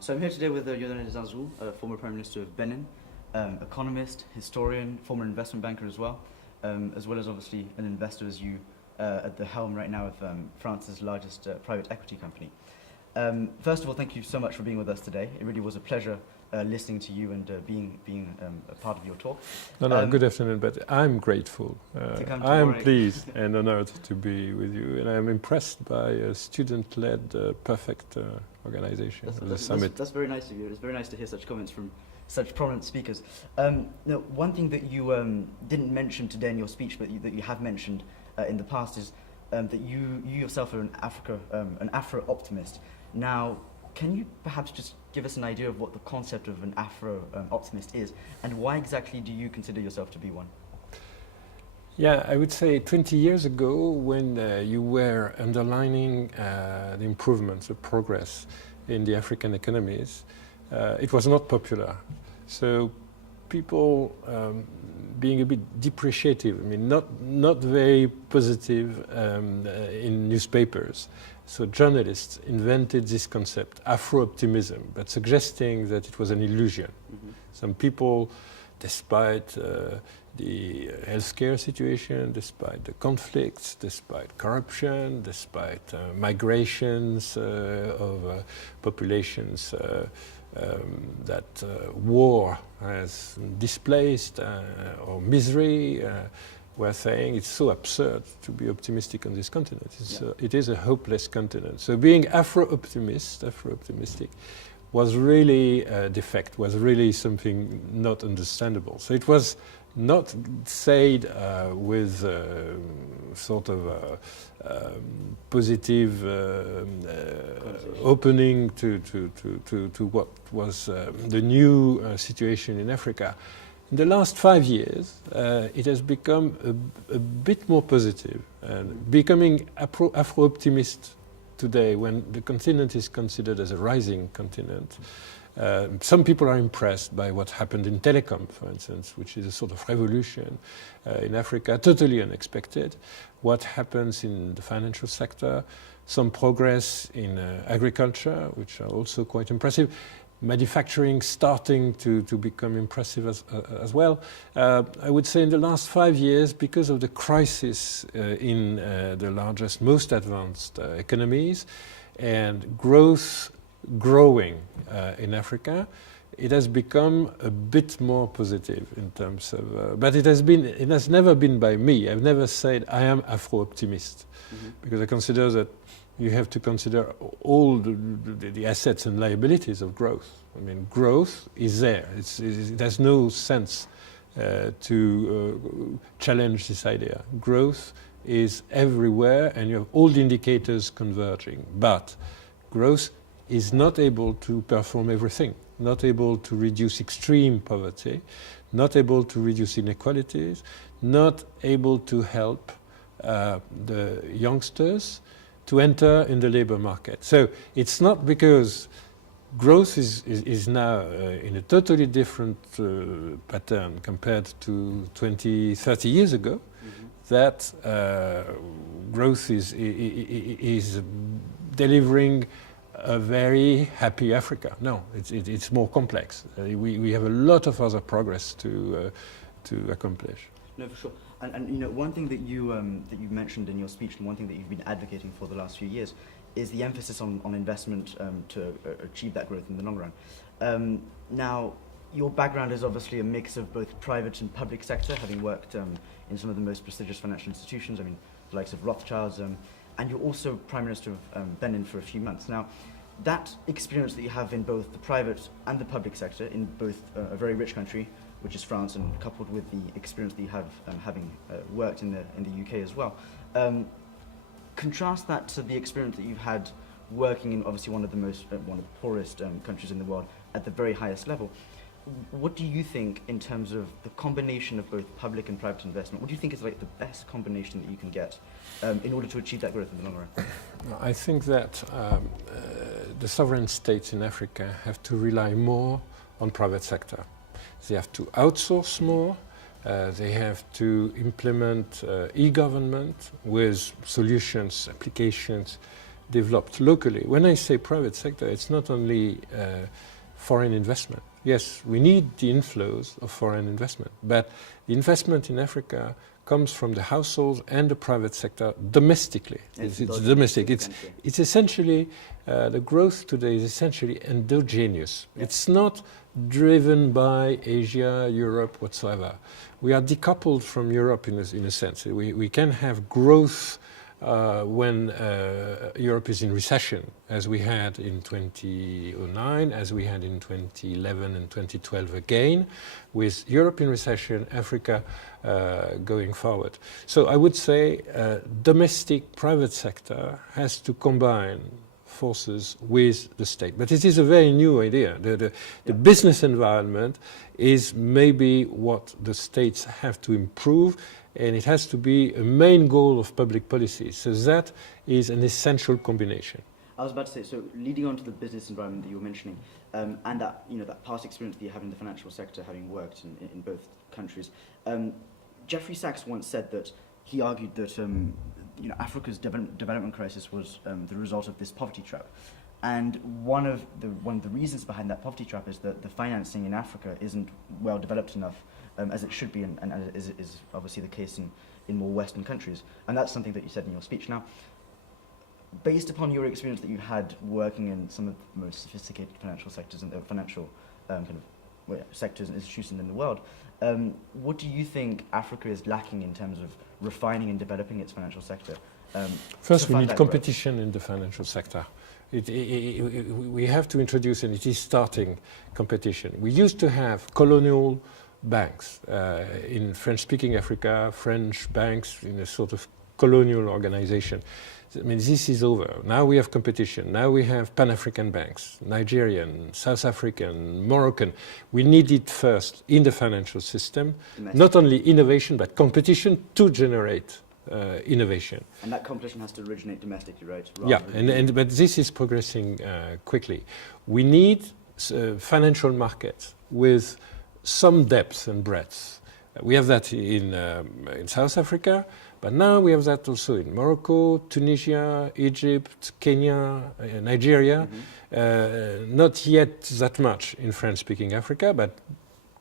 So I'm here today with Lionel Zinsou, former Prime Minister of Benin, economist, historian, former investment banker as well as obviously an investor as you at the helm right now of France's largest private equity company. First of all, thank you so much for being with us today. It really was a pleasure listening to you and being a part of your talk. Good afternoon, but I'm grateful. I am pleased and honored to be with you, and I'm impressed by a student-led, perfect organization of the summit. That's very nice of you. It's very nice to hear such comments from such prominent speakers. Now, one thing that you didn't mention today in your speech, but that you have mentioned in the past is that you yourself are an Afro-optimist. Now, can you perhaps just give us an idea of what the concept of an Afro-optimist is, and why exactly do you consider yourself to be one? Yeah, I would say 20 years ago, when you were underlining the improvements, the progress in the African economies, it was not popular. So people being a bit depreciative, I mean, not very positive in newspapers. So journalists invented this concept, Afro-optimism, but suggesting that it was an illusion. Mm-hmm. Some people, despite the healthcare situation, despite the conflicts, despite corruption, despite migrations of populations that war has displaced or misery, were saying it's so absurd to be optimistic on this continent. It is a hopeless continent. So being Afro-optimistic was really a defect, was really something not understandable. So it was not said with sort of positive opening to what was the new situation in Africa. In the last 5 years, it has become a bit more positive, and becoming Afro-optimist today when the continent is considered as a rising continent. Some people are impressed by what happened in telecom, for instance, which is a sort of revolution in Africa, totally unexpected. What happens in the financial sector, some progress in agriculture, which are also quite impressive. Manufacturing starting to become impressive as well. I would say in the last 5 years, because of the crisis in the largest, most advanced economies, and growing in Africa, it has become a bit more positive in terms of. But it has never been by me. I've never said I am Afro-optimist, because I consider that you have to consider all the assets and liabilities of growth. I mean, growth is there. It has no sense to challenge this idea. Growth is everywhere, and you have all the indicators converging. But growth is not able to perform everything, not able to reduce extreme poverty, not able to reduce inequalities, not able to help the youngsters to enter in the labor market. So it's not because growth is now in a totally different pattern compared to 20, 30 years ago, that growth is delivering a very happy Africa. No, it's more complex. We have a lot of other progress to accomplish. No, for sure. And you know, one thing that you mentioned in your speech, and one thing that you've been advocating for the last few years, is the emphasis on investment to achieve that growth in the long run. Now, your background is obviously a mix of both private and public sector, having worked in some of the most prestigious financial institutions. I mean, the likes of Rothschilds, and you're also Prime Minister of Benin for a few months. Now, that experience that you have in both the private and the public sector, in both a very rich country, which is France, and coupled with the experience that you have having worked in the UK as well. Contrast that to the experience that you've had working in obviously one of the poorest countries in the world at the very highest level. What do you think in terms of the combination of both public and private investment? What do you think is like the best combination that you can get in order to achieve that growth in the long run? I think that the sovereign states in Africa have to rely more on private sector. They have to outsource more. They have to implement e-government with solutions, applications developed locally. When I say private sector, it's not only foreign investment. Yes, we need the inflows of foreign investment, but the investment in Africa comes from the households and the private sector domestically. It's domestic. It's essentially, the growth today is essentially endogenous. Yeah. It's not driven by Asia, Europe, whatsoever. We are decoupled from Europe in a sense. We can have growth when Europe is in recession, as we had in 2009, as we had in 2011 and 2012 again, with Europe in recession, Africa going forward. So I would say domestic private sector has to combine forces with the state. But it is a very new idea. The business environment is maybe what the states have to improve, and it has to be a main goal of public policy. So that is an essential combination. I was about to say, so leading on to the business environment that you were mentioning, and that, that past experience that you have in the financial sector, having worked in both countries, Jeffrey Sachs once said that he argued that Africa's development crisis was the result of this poverty trap. And one of the reasons behind that poverty trap is that the financing in Africa isn't well developed enough as it should be, and as is obviously the case in more Western countries. And that's something that you said in your speech. Now, based upon your experience that you had working in some of the most sophisticated financial sectors and financial sectors and institutions in the world, what do you think Africa is lacking in terms of refining and developing its financial sector? First, we need competition in the financial sector. We have to introduce, and it is starting, competition. We used to have colonial banks in French-speaking Africa, French banks in a sort of colonial organization. I mean, this is over. Now we have competition. Now we have Pan-African banks, Nigerian, South African, Moroccan. We need it first in the financial system, not only innovation, but competition to generate innovation. And that competition has to originate domestically, right? Yeah, but this is progressing quickly. We need financial markets with some depth and breadth. We have that in South Africa, but now we have that also in Morocco, Tunisia, Egypt, Kenya, Nigeria. Not yet that much in French-speaking Africa, but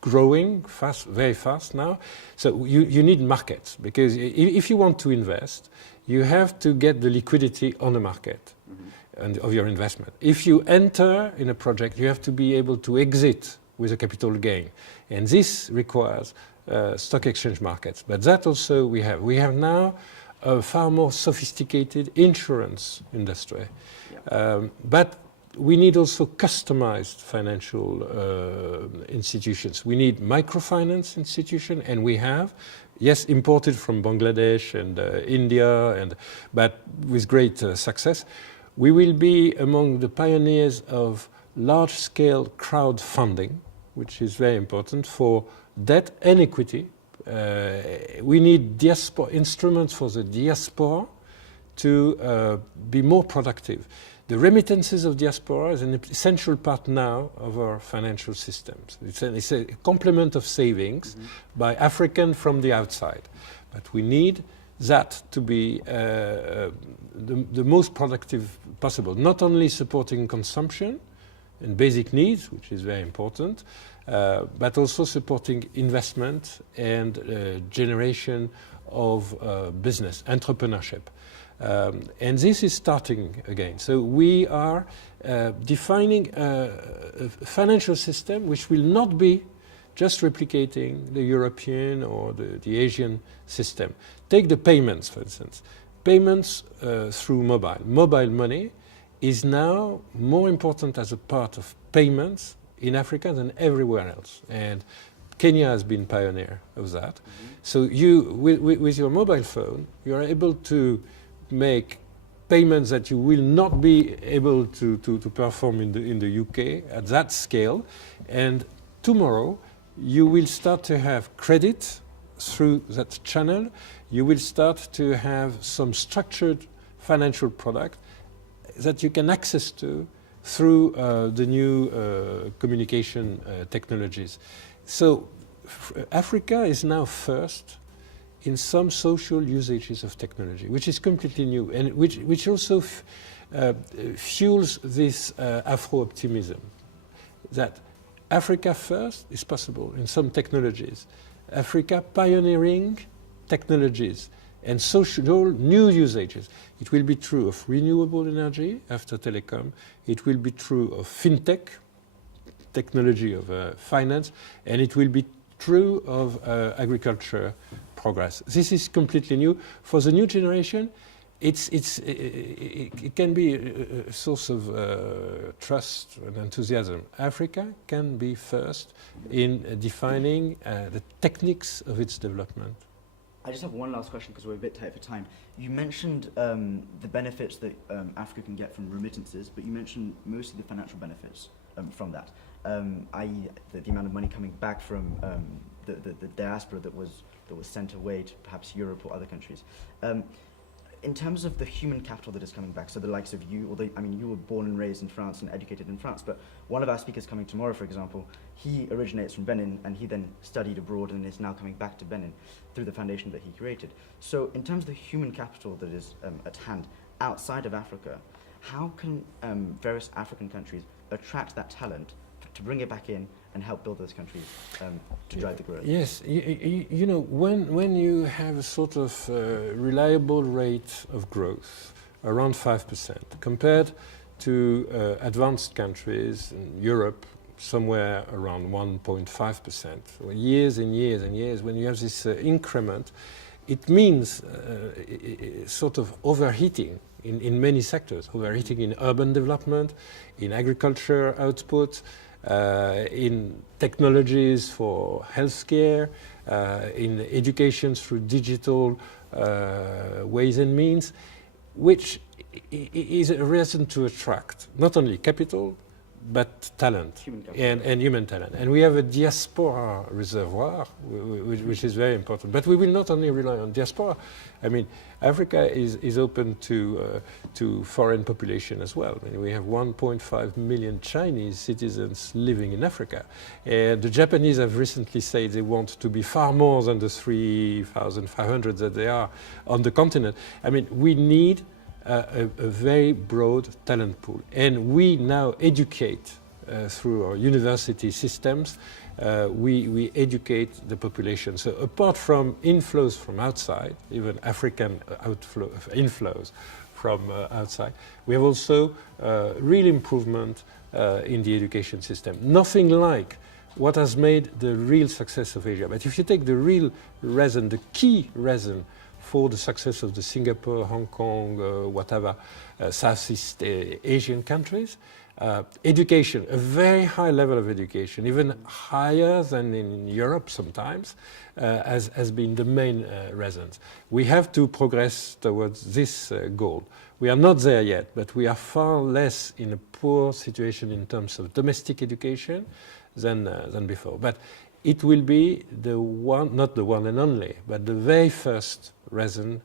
growing fast, very fast now. So you need markets, because if you want to invest, you have to get the liquidity on the market and of your investment. If you enter in a project, you have to be able to exit with a capital gain. And this requires stock exchange markets. But that also we have. We have now a far more sophisticated insurance industry. But we need also customized financial institutions. We need microfinance institutions, and we have, yes, imported from Bangladesh and India, but with great success. We will be among the pioneers of large-scale crowdfunding, which is very important for debt and equity. We need instruments for the diaspora to be more productive. The remittances of diaspora is an essential part now of our financial systems. It's a complement of savings by African from the outside. But we need that to be the most productive possible, not only supporting consumption and basic needs, which is very important, but also supporting investment and generation of business, entrepreneurship. And this is starting again. So we are defining a financial system which will not be just replicating the European or the Asian system. Take the payments, for instance. Payments through mobile. Mobile money is now more important as a part of payments in Africa than everywhere else. And Kenya has been pioneer of that. So you, with your mobile phone, you are able to make payments that you will not be able to perform in the UK at that scale. And tomorrow, you will start to have credit through that channel. You will start to have some structured financial product that you can access to through the new communication technologies. So Africa is now first in some social usages of technology, which is completely new, and which also fuels this Afro-optimism, that Africa first is possible in some technologies. Africa pioneering technologies and social new usages. It will be true of renewable energy after telecom. It will be true of fintech, technology of finance, and it will be true of agriculture progress. This is completely new. For the new generation, it can be a source of trust and enthusiasm. Africa can be first in defining the techniques of its development. I just have one last question because we're a bit tight for time. You mentioned the benefits that Africa can get from remittances, but you mentioned mostly the financial benefits from that, i.e. the amount of money coming back from the diaspora that was sent away to perhaps Europe or other countries. In terms of the human capital that is coming back, so the likes of you, although I mean you were born and raised in France and educated in France, but one of our speakers coming tomorrow, for example, he originates from Benin and he then studied abroad and is now coming back to Benin through the foundation that he created. So in terms of the human capital that is at hand outside of Africa, how can various African countries attract that talent to bring it back in and help build those countries to drive the growth? Yes, you know, when you have a sort of reliable rate of growth, around 5%, compared to advanced countries in Europe, somewhere around 1.5%, years and years and years, when you have this increment, it means sort of overheating in many sectors, overheating in urban development, in agriculture output, in technologies for healthcare, in education through digital ways and means, which is a reason to attract not only capital, but talent and human talent. And we have a diaspora reservoir, which is very important. But we will not only rely on diaspora. I mean, Africa is open to foreign population as well. I mean, we have 1.5 million Chinese citizens living in Africa. And the Japanese have recently said they want to be far more than the 3,500 that they are on the continent. I mean, we need a very broad talent pool. And we now educate through our university systems, we educate the population. So apart from inflows from outside, even African inflows from outside, we have also real improvement in the education system. Nothing like what has made the real success of Asia. But if you take the real reason, the key reason for the success of the Singapore, Hong Kong, whatever, Southeast Asian countries, education, a very high level of education, even higher than in Europe sometimes, has been the main reason. We have to progress towards this goal. We are not there yet, but we are far less in a poor situation in terms of domestic education than before. But it will be the one, not the one and only, but the very first reason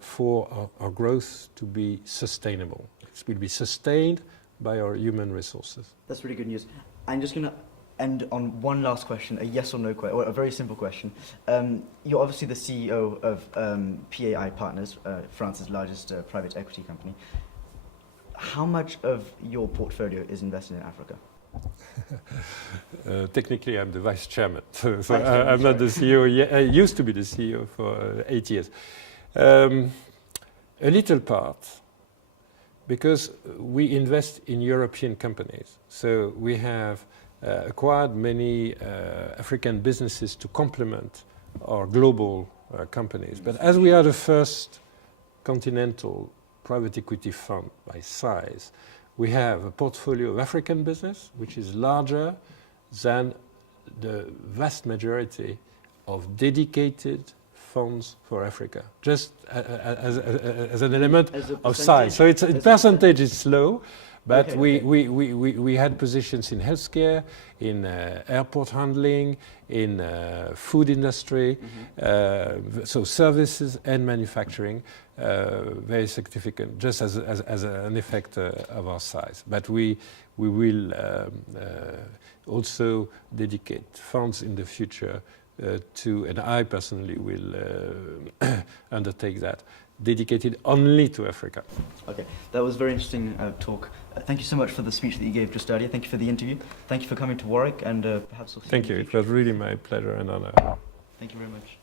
for our growth to be sustainable. It will be sustained by our human resources. That's really good news. I'm just going to end on one last question, a yes or no question, or a very simple question. You're obviously the CEO of PAI Partners, France's largest private equity company. How much of your portfolio is invested in Africa? Technically, I'm the vice chairman, so I'm not the CEO yet. I used to be the CEO for 8 years. A little part, because we invest in European companies. So we have acquired many African businesses to complement our global companies. But as we are the first continental private equity fund by size, we have a portfolio of African business, which is larger than the vast majority of dedicated funds for Africa, just as an element of size. So it's, in percentage it's low, but okay. We had positions in healthcare, in airport handling, in food industry, so services and manufacturing, very significant, just as an effect of our size. But we will also dedicate funds in the future and I personally will undertake that, dedicated only to Africa. Okay, that was very interesting talk. Thank you so much for the speech that you gave just earlier. Thank you for the interview. Thank you for coming to Warwick, and perhaps we'll see Thank you. in the It future. was really my pleasure and honor. Thank you very much.